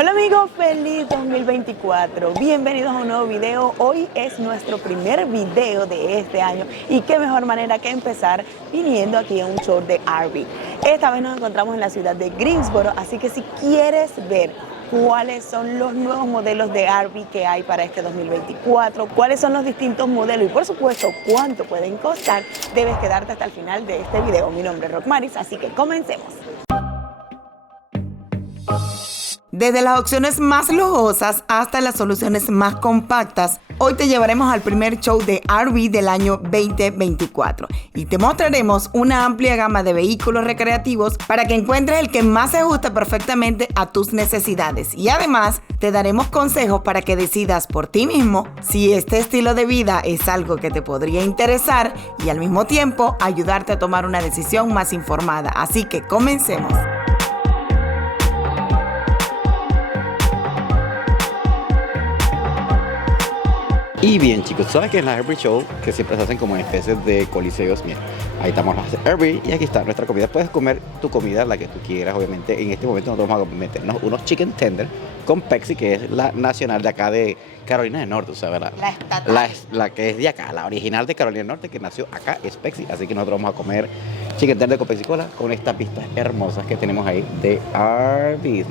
Hola amigos, feliz 2024, bienvenidos a un nuevo video. Hoy es nuestro primer video de este año y qué mejor manera que empezar viniendo aquí a un show de RV. Esta vez nos encontramos en la ciudad de Greensboro, así que si quieres ver cuáles son los nuevos modelos de RV que hay para este 2024, cuáles son los distintos modelos y por supuesto cuánto pueden costar, debes quedarte hasta el final de este video. Mi nombre es Rockmaris, así que comencemos. Desde las opciones más lujosas hasta las soluciones más compactas, hoy te llevaremos al primer show de RV del año 2024 y te mostraremos una amplia gama de vehículos recreativos para que encuentres el que más se ajusta perfectamente a tus necesidades, y además te daremos consejos para que decidas por ti mismo si este estilo de vida es algo que te podría interesar y al mismo tiempo ayudarte a tomar una decisión más informada. Así que comencemos. Y bien chicos, sabes que en las RV Show, que siempre se hacen como en especies de coliseos, mira, ahí estamos las RV y aquí está nuestra comida. Puedes comer tu comida, la que tú quieras, obviamente. En este momento nosotros vamos a meternos unos chicken tender con Pepsi, que es la nacional de acá de Carolina del Norte, o sea, ¿verdad? La estatal. La que es de acá, la original de Carolina del Norte, que nació acá, es Pepsi. Así que nosotros vamos a comer chicken tender con Pepsi Cola con estas vistas hermosas que tenemos ahí de RV.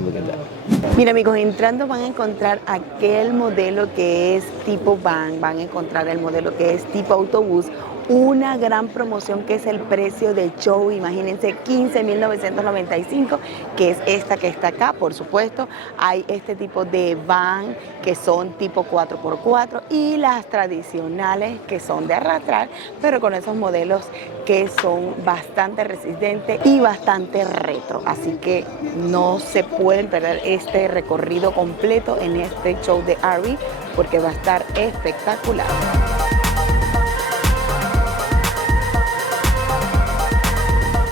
Mira amigos, entrando van a encontrar aquel modelo que es tipo van a encontrar el modelo que es tipo autobús, una gran promoción que es el precio del show, imagínense, $15,995, que es esta que está acá. Por supuesto, hay este tipo de van que son tipo 4x4 y las tradicionales que son de arrastrar, pero con esos modelos que son bastante resistentes y bastante retro. Así que no se pueden perder este recorrido completo en este show de RV porque va a estar espectacular.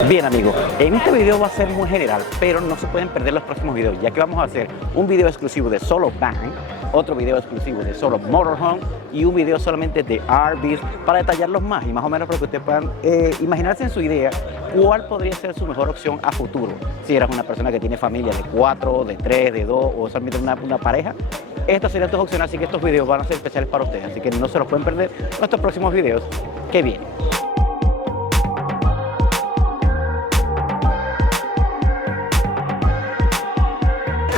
Bien amigos, en este video va a ser muy general, pero no se pueden perder los próximos videos, ya que vamos a hacer un video exclusivo de solo van, otro video exclusivo de solo motorhome y un video solamente de RVs para detallarlos más y más o menos para que ustedes puedan imaginarse en su idea cuál podría ser su mejor opción a futuro. Si eres una persona que tiene familia de 4, de 3, de 2 o solamente una pareja, estas serían tus opciones, así que estos videos van a ser especiales para ustedes, así que no se los pueden perder nuestros próximos videos que vienen.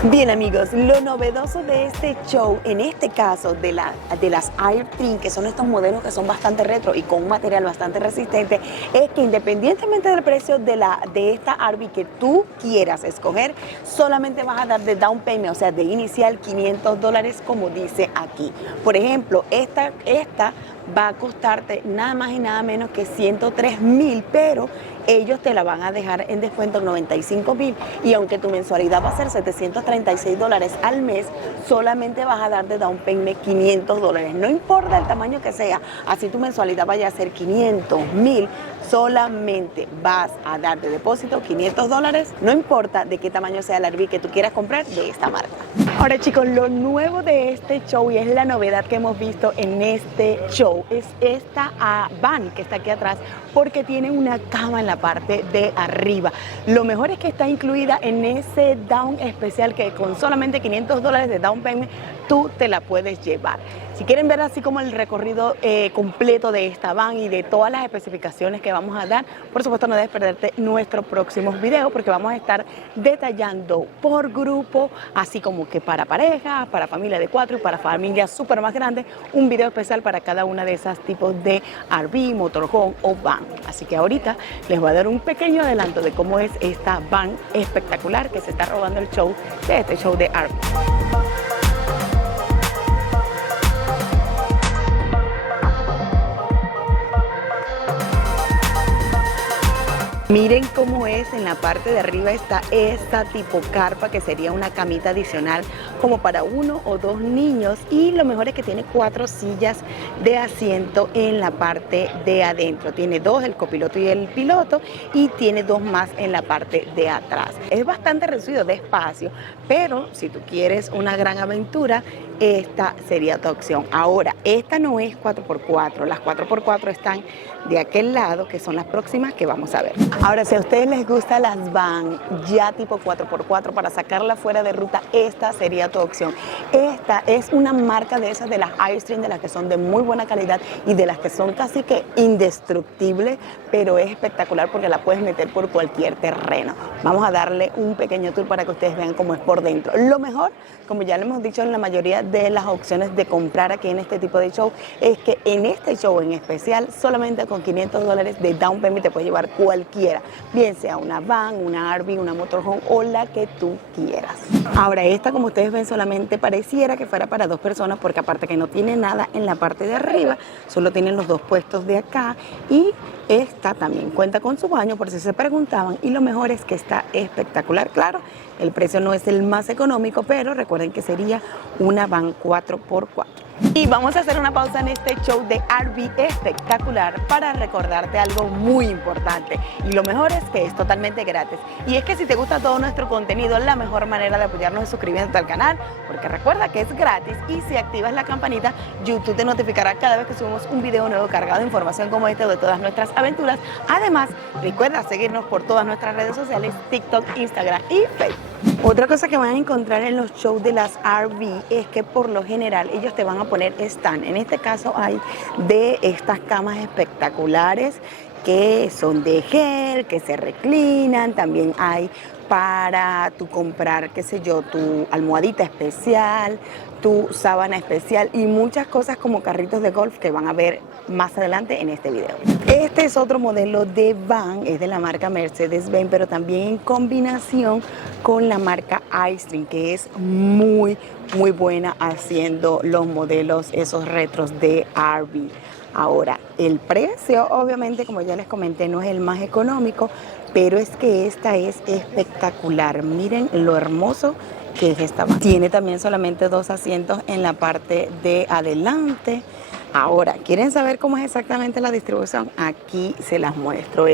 Bien amigos, lo novedoso de este show, en este caso de las Airstream, que son estos modelos que son bastante retro y con un material bastante resistente, es que independientemente del precio de esta RV que tú quieras escoger, solamente vas a dar de down payment, o sea, de inicial $500, como dice aquí. Por ejemplo, esta va a costarte nada más y nada menos que $103,000, pero ellos te la van a dejar en descuento $95,000 y aunque tu mensualidad va a ser $736 al mes, solamente vas a dar de down payment $500. No importa el tamaño que sea, así tu mensualidad vaya a ser $500,000, solamente vas a dar de depósito $500, no importa de qué tamaño sea el RV que tú quieras comprar de esta marca. Ahora chicos, lo nuevo de este show y es la novedad que hemos visto en este show es esta van que está aquí atrás, porque tiene una cama en la parte de arriba. Lo mejor es que está incluida en ese down especial que con solamente $500 de down payment tú te la puedes llevar. Si quieren ver así como el recorrido completo de esta van y de todas las especificaciones que vamos a dar, por supuesto no debes perderte nuestros próximos videos porque vamos a estar detallando por grupo, así como que para parejas, para familia de 4 y para familias súper más grandes, un video especial para cada una de esas tipos de RV, motorhome o van. Así que ahorita les voy a dar un pequeño adelanto de cómo es esta van espectacular que se está robando el show de este show de RV. Miren cómo es, en la parte de arriba está esta tipo carpa que sería una camita adicional como para 1 o 2 niños, y lo mejor es que tiene 4 sillas de asiento en la parte de adentro. Tiene 2, el copiloto y el piloto, y tiene 2 más en la parte de atrás. Es bastante reducido de espacio, pero si tú quieres una gran aventura, esta sería tu opción. Ahora, esta no es 4x4, las 4x4 están de aquel lado, que son las próximas que vamos a ver. Ahora, si a ustedes les gustan las van ya tipo 4x4 para sacarla fuera de ruta, esta sería tu opción. Esta es una marca de esas de las Airstream, de las que son de muy buena calidad y de las que son casi que indestructibles, pero es espectacular porque la puedes meter por cualquier terreno. Vamos a darle un pequeño tour para que ustedes vean cómo es por dentro. Lo mejor, como ya lo hemos dicho en la mayoría de las opciones de comprar aquí en este tipo de show, es que en este show en especial, solamente con $500 de down payment te puedes llevar cualquiera, bien sea una van, una RV, una motorhome o la que tú quieras. Ahora, esta, como ustedes ven, solamente pareciera que fuera para 2 personas, porque aparte que no tiene nada en la parte de arriba, solo tienen los 2 puestos de acá, y esta también cuenta con su baño, por si se preguntaban, y lo mejor es que está espectacular. Claro, el precio no es el más económico, pero recuerden que sería una van 4x4. Y vamos a hacer una pausa en este show de RV espectacular para recordarte algo muy importante. Y lo mejor es que es totalmente gratis. Y es que si te gusta todo nuestro contenido, la mejor manera de apoyarnos es suscribiéndote al canal, porque recuerda que es gratis, y si activas la campanita, YouTube te notificará cada vez que subimos un video nuevo cargado de información como este de todas nuestras aventuras. Además, recuerda seguirnos por todas nuestras redes sociales, TikTok, Instagram y Facebook. Otra cosa que van a encontrar en los shows de las RV es que por lo general ellos te van a poner stand. En este caso hay de estas camas espectaculares que son de gel, que se reclinan. También hay para tu comprar, qué sé yo, tu almohadita especial, tu sábana especial y muchas cosas como carritos de golf que van a ver más adelante en este video. Este es otro modelo de van, es de la marca Mercedes-Benz, pero también en combinación con la marca Airstream, que es muy buena haciendo los modelos esos retros de RV. Ahora, el precio, obviamente, como ya les comenté, no es el más económico, pero es que esta es espectacular. Miren lo hermoso que es esta van. Tiene también solamente 2 asientos en la parte de adelante. Ahora, ¿quieren saber cómo es exactamente la distribución? Aquí se las muestro.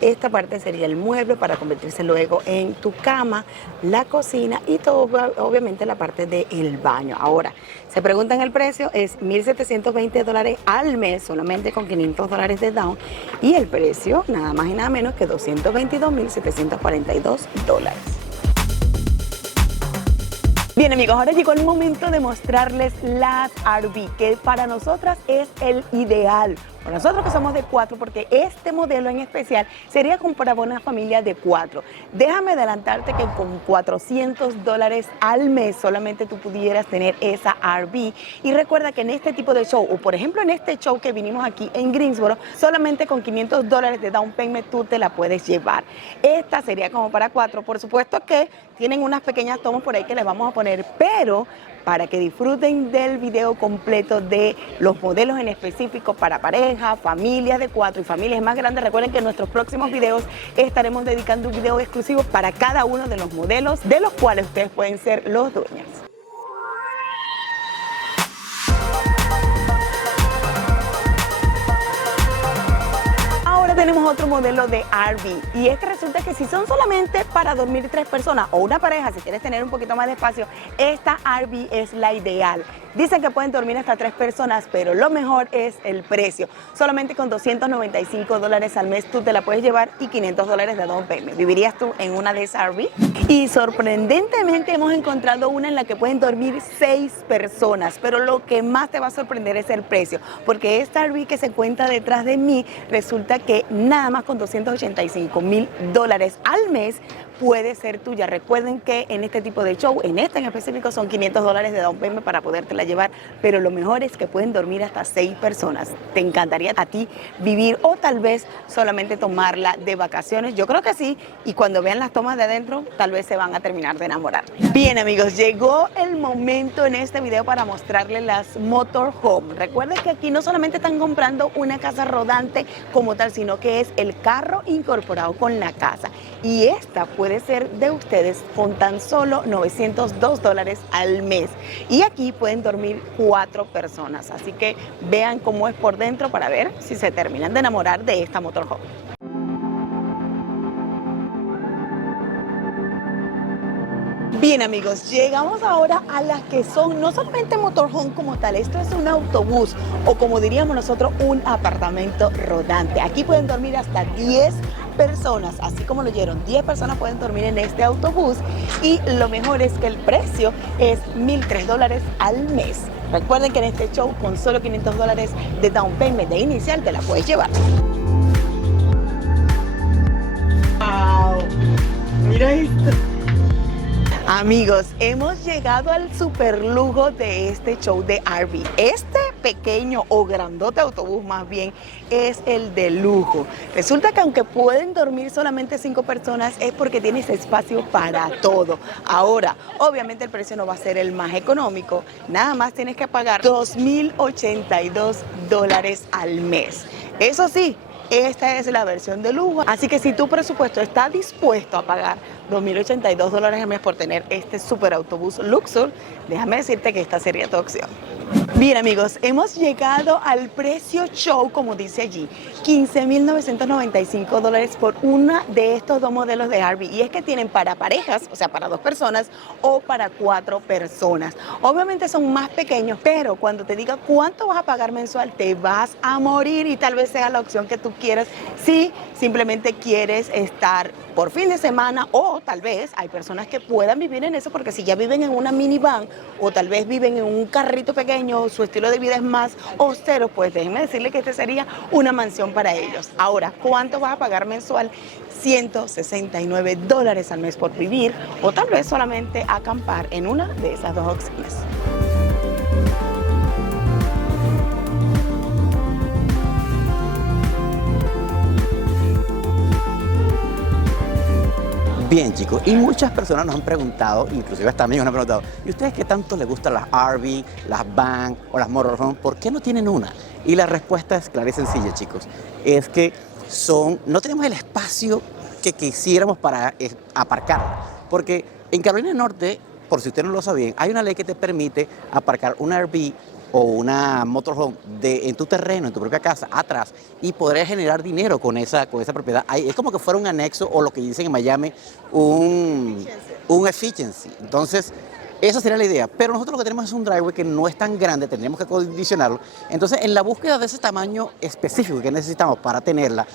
Esta parte sería el mueble para convertirse luego en tu cama, la cocina y todo, obviamente, la parte del baño. Ahora, se preguntan el precio, es $1,720 al mes, solamente con $500 de down, y el precio nada más y nada menos que $222,742. Bien, amigos, ahora llegó el momento de mostrarles las RV, que para nosotras es el ideal. Para nosotros que somos de 4, porque este modelo en especial sería como para una familia de 4. Déjame adelantarte que con $400 al mes solamente tú pudieras tener esa RV. Y recuerda que en este tipo de show, o por ejemplo en este show que vinimos aquí en Greensboro, solamente con $500 de down payment tú te la puedes llevar. Esta sería como para 4. Por supuesto que tienen unas pequeñas tomas por ahí que les vamos a poner, pero para que disfruten del video completo de los modelos en específico para pareja, familias de 4 y familias más grandes, recuerden que en nuestros próximos videos estaremos dedicando un video exclusivo para cada uno de los modelos, de los cuales ustedes pueden ser los dueños. Tenemos otro modelo de RV, y es que resulta que si son solamente para dormir 3 personas o una pareja, si quieres tener un poquito más de espacio, esta RV es la ideal. Dicen que pueden dormir hasta 3 personas, pero lo mejor es el precio. Solamente con $295 al mes tú te la puedes llevar y $500 de down payment. ¿Vivirías tú en una de esas RV? Y sorprendentemente hemos encontrado una en la que pueden dormir 6 personas, pero lo que más te va a sorprender es el precio, porque esta RV que se encuentra detrás de mí resulta que nada más con $285,000 al mes puede ser tuya. Recuerden que en este tipo de show, en este en específico, son $500 de down payment para podértela llevar, pero lo mejor es que pueden dormir hasta 6 personas. ¿Te encantaría a ti vivir o tal vez solamente tomarla de vacaciones? Yo creo que sí, y cuando vean las tomas de adentro, tal vez se van a terminar de enamorar. Bien, amigos, llegó el momento en este video para mostrarles las motorhome. Recuerden que aquí no solamente están comprando una casa rodante como tal, sino que es el carro incorporado con la casa, y esta puede ser de ustedes con tan solo $902 al mes, y aquí pueden dormir 4 personas, así que vean cómo es por dentro para ver si se terminan de enamorar de esta motorhome. Bien amigos, llegamos ahora a las que son no solamente motorhome como tal, esto es un autobús o como diríamos nosotros un apartamento rodante. Aquí pueden dormir hasta 10 personas, así como lo oyeron, 10 personas pueden dormir en este autobús y lo mejor es que el precio es $1,003 al mes. Recuerden que en este show con solo $500 de down payment de inicial te la puedes llevar. ¡Wow! Mira esto. Amigos, hemos llegado al super lujo de este show de RV. Este pequeño o grandote autobús más bien es el de lujo. Resulta que aunque pueden dormir solamente 5 personas es porque tienes espacio para todo. Ahora, obviamente el precio no va a ser el más económico. Nada más tienes que pagar $2,082 al mes. Eso sí, esta es la versión de lujo, así que si tu presupuesto está dispuesto a pagar $2,082 al mes por tener este super autobús Luxor, déjame decirte que esta sería tu opción. Bien amigos, hemos llegado al precio show, como dice allí, $15,995 por una de estos dos modelos de RV. Y es que tienen para parejas, o sea, para 2 personas o para 4 personas. Obviamente son más pequeños, pero cuando te diga cuánto vas a pagar mensual, te vas a morir y tal vez sea la opción que tú quieras si simplemente quieres estar por fin de semana o tal vez hay personas que puedan vivir en eso porque si ya viven en una minivan o tal vez viven en un carrito pequeño, su estilo de vida es más austero, pues déjenme decirle que este sería una mansión para ellos. Ahora, ¿cuánto vas a pagar mensual? $169 al mes por vivir o tal vez solamente acampar en una de esas dos opciones. Bien chicos, y muchas personas nos han preguntado, inclusive hasta amigos nos han preguntado, ¿y ustedes qué tanto les gustan las RV, las van o las motorhome? ¿Por qué no tienen una? Y la respuesta es clara y sencilla chicos, es que no tenemos el espacio que quisiéramos para aparcar, porque en Carolina del Norte, por si ustedes no lo sabían, hay una ley que te permite aparcar una RV o una motorhome en tu terreno, en tu propia casa, atrás, y poder generar dinero con esa propiedad. Es como que fuera un anexo o lo que dicen en Miami, un efficiency. Entonces, esa sería la idea. Pero nosotros lo que tenemos es un driveway que no es tan grande, tendríamos que acondicionarlo. Entonces, en la búsqueda de ese tamaño específico que necesitamos para tenerla,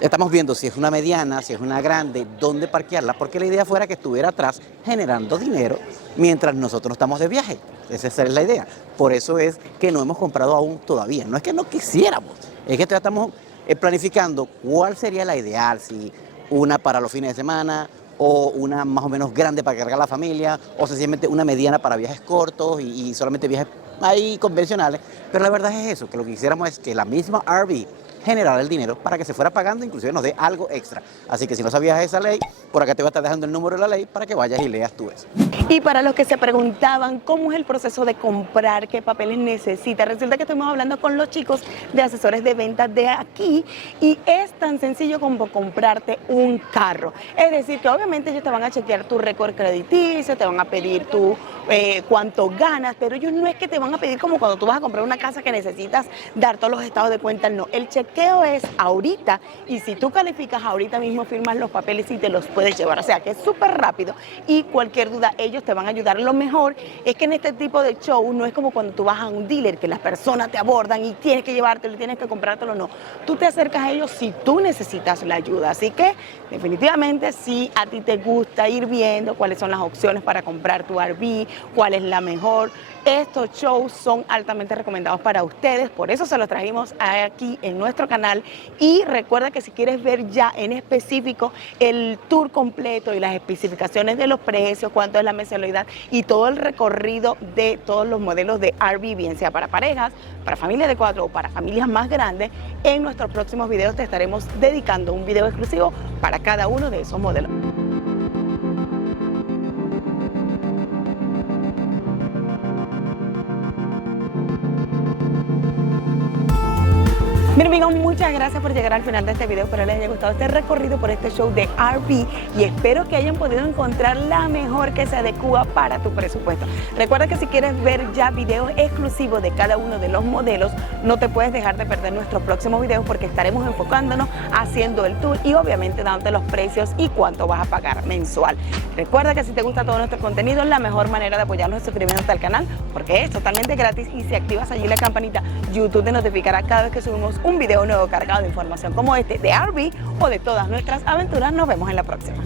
estamos viendo si es una mediana, si es una grande, dónde parquearla, porque la idea fuera que estuviera atrás generando dinero mientras nosotros estamos de viaje. Esa es la idea. Por eso es que no hemos comprado aún todavía. No es que no quisiéramos, es que estamos planificando cuál sería la ideal, si una para los fines de semana o una más o menos grande para cargar a la familia o sencillamente una mediana para viajes cortos y solamente viajes ahí convencionales. Pero la verdad es eso, que lo que quisiéramos es que la misma RV generar el dinero para que se fuera pagando, inclusive nos dé algo extra. Así que si no sabías esa ley, por acá te voy a estar dejando el número de la ley para que vayas y leas tú eso. Y para los que se preguntaban cómo es el proceso de comprar, qué papeles necesita, resulta que estuvimos hablando con los chicos de asesores de ventas de aquí y es tan sencillo como comprarte un carro. Es decir, que obviamente ellos te van a chequear tu récord crediticio, te van a pedir cuánto ganas, pero ellos no es que te van a pedir como cuando tú vas a comprar una casa que necesitas dar todos los estados de cuenta, no. El chequeo es ahorita y si tú calificas ahorita mismo firmas los papeles y te los puedes llevar, o sea que es súper rápido y cualquier duda ellos te van a ayudar. Lo mejor es que en este tipo de show no es como cuando tú vas a un dealer que las personas te abordan y tienes que llevártelo, tienes que comprártelo, no. Tú te acercas a ellos si tú necesitas la ayuda, así que definitivamente si a ti te gusta ir viendo cuáles son las opciones para comprar tu RV, cuál es la mejor. Estos shows son altamente recomendados para ustedes, por eso se los trajimos aquí en nuestro canal y recuerda que si quieres ver ya en específico el tour completo y las especificaciones de los precios, cuánto es la mensualidad y todo el recorrido de todos los modelos de RV, bien sea para parejas, para familias de 4 o para familias más grandes, en nuestros próximos videos te estaremos dedicando un video exclusivo para cada uno de esos modelos. Mira, amigos, muchas gracias por llegar al final de este video. Espero les haya gustado este recorrido por este show de RV y espero que hayan podido encontrar la mejor que se adecua para tu presupuesto. Recuerda que si quieres ver ya videos exclusivos de cada uno de los modelos, no te puedes dejar de perder nuestros próximos videos porque estaremos enfocándonos haciendo el tour y obviamente dándote los precios y cuánto vas a pagar mensual. Recuerda que si te gusta todo nuestro contenido, la mejor manera de apoyarnos es suscribiéndote al canal porque es totalmente gratis y si activas allí la campanita, YouTube te notificará cada vez que subimos un video nuevo cargado de información como este de RV o de todas nuestras aventuras. Nos vemos en la próxima.